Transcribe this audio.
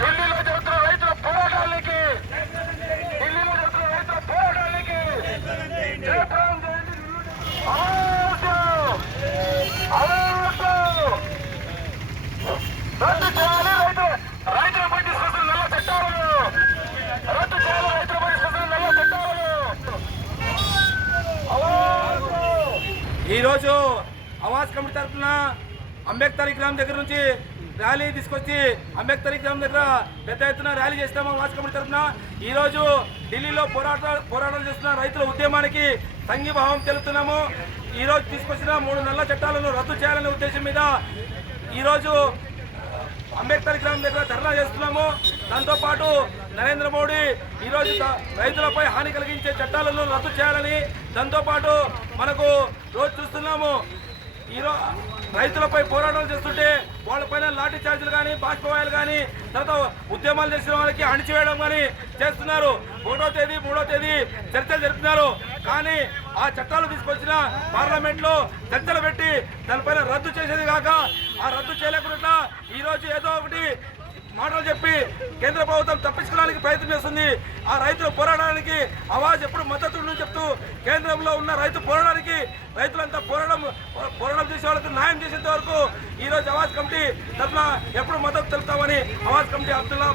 ఢిల్లీలో జరుగుతున్న రైతుల పోరాటానికి ఢిల్లీలో జరుగుతున్న రైతుల పోరాటానికి జయప్రదం చేయండి. రద్దు చేయాలి రైతులపై తీసుకొస్తున్న నల్ల చట్టాలను. రద్దు చేయాలి రైతులపై తీసుకొస్తున్న నల్ల చట్టాలను. ఈరోజు ఆవాస్ కమిటీ తరఫున అంబేద్కర్ విగ్రహం దగ్గర నుంచి ర్యాలీ తీసుకొచ్చి అంబేద్కర్ విగ్రహం దగ్గర పెద్ద ఎత్తున ర్యాలీ చేస్తాము. ఆవాస్ కమిటీ తరఫున ఈరోజు ఢిల్లీలో పోరాటాలు చేస్తున్న రైతుల ఉద్యమానికి సంఘీభావం తెలుపుతున్నాము. ఈరోజు తీసుకొచ్చిన 3 నల్ల చట్టాలను రద్దు చేయాలనే ఉద్దేశం మీద ఈరోజు అంబేద్కర్ విగ్రహం దగ్గర ధర్నా చేస్తున్నాము. దాంతోపాటు నరేంద్ర మోడీ ఈరోజు రైతులపై హాని కలిగించే చట్టాలను రద్దు చేయాలని, దాంతోపాటు మనకు రోజు చూస్తున్నాము ఈరోజు రైతులపై పోరాటాలు చేస్తుంటే వాళ్ళపైన లాఠీ చార్జీలు కానీ బాష్పవాయులు కానీ తర్వాత ఉద్యమాలు చేసిన వాళ్ళకి అణిచివేయడం కానీ చేస్తున్నారు. 1వ తేదీ 3వ తేదీ చర్చలు జరుపుతున్నారు. కానీ ఆ చట్టాలు తీసుకొచ్చిన పార్లమెంట్లో చర్చలు పెట్టి దానిపైన రద్దు చేసేది కాక ఆ రద్దు చేయలేకుండా ఈరోజు ఏదో ఒకటి మాటలు చెప్పి కేంద్ర ప్రభుత్వం తప్పించుకోవడానికి ప్రయత్నం చేస్తుంది. ఆ రైతుల పోరాటానికి ఆవాజ్ ఎప్పుడు మద్దతు చెప్తూ కేంద్రంలో ఉన్న రైతు పోరాటానికి రైతులంతా పోరాటం చేసే వాళ్ళకి న్యాయం చేసేంత వరకు ఈరోజు ఆవాజ్ కమిటీ తరఫున ఎప్పుడు మద్దతు తెలుపుతామని ఆవాజ్ కమిటీ అబ్దుల్లా